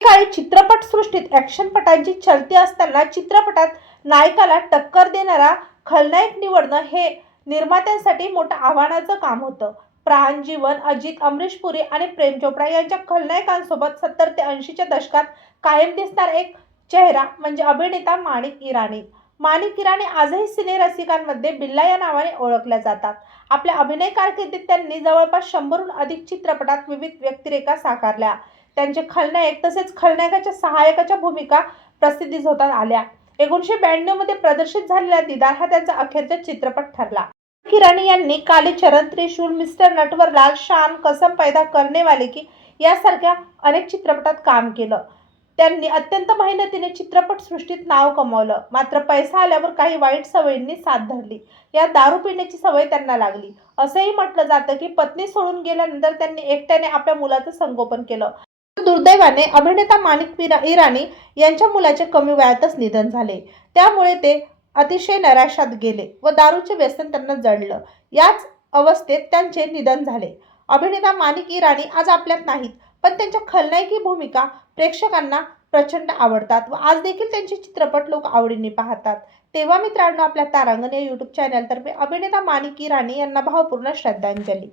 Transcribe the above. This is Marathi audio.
काही चित्रपटसृष्टीत ॲक्शनपटांची चलती असताना चित्रपटात नायकाला टक्कर देणारा खलनायक निवडणं हे निर्मात्यांसाठी मोठं आव्हानाचं काम होतं. प्राण जीवन अजित अमरीश पुरी आणि प्रेम चोपडा यांच्या खलनायकांसोबत सत्तर ते ऐंशीच्या दशकात कायम दिसणारा एक चेहरा म्हणजे अभिनेता माणिक इराणी. माणिक इराणी आजही सिने रसिकांमध्ये बिल्ला या नावाने ओळखल्या जातात. आपल्या अभिनय कारकिर्दीत त्यांनी जवळपास शंभरहून अधिक चित्रपटात विविध व्यक्तिरेखा साकारल्या. त्यांचे खलनायक तसेच खलनायकाच्या सहायकाच्या भूमिका प्रसिद्धीस होतात आल्या. एकोणीसशे ब्याण्णवमध्ये प्रदर्शित झालेला दिदार हा त्यांचा अखेरचा चित्रपट ठरला. किराणी यांनी कालीचरण त्रिशूल मिस्टर नटवरलाल शान कसम पैदा करने वाले की यासारख्या अनेक चित्रपटात काम केलं. त्यांनी अत्यंत मेहनतीने चित्रपटसृष्टीत नाव कमावलं. मात्र पैसा आल्यावर काही वाईट सवयींनी साथ धरली. या दारू पिण्याची सवय त्यांना लागली. असंही म्हटलं जातं की पत्नी सोडून गेल्यानंतर त्यांनी एकट्याने आपल्या मुलाचं संगोपन केलं. दुर्दैवाने अभिनेता माणिक पिरा- इराणी यांच्या मुलाचे कमी वयातच निधन झाले. त्यामुळे ते अतिशय नैराश्यात गेले व दारूचे व्यसन त्यांना जडलं. याच अवस्थेत त्यांचे निधन झाले. अभिनेता माणिक इराणी आज आपल्यात नाहीत पण त्यांच्या खलनायकी भूमिका प्रेक्षकांना प्रचंड आवडतात व आज देखील त्यांचे चित्रपट लोक आवडीने पाहतात. तेव्हा मित्रांनो आपल्या तारांगण या यूट्यूब चॅनलतर्फे अभिनेता माणिक इराणी यांना भावपूर्ण श्रद्धांजली.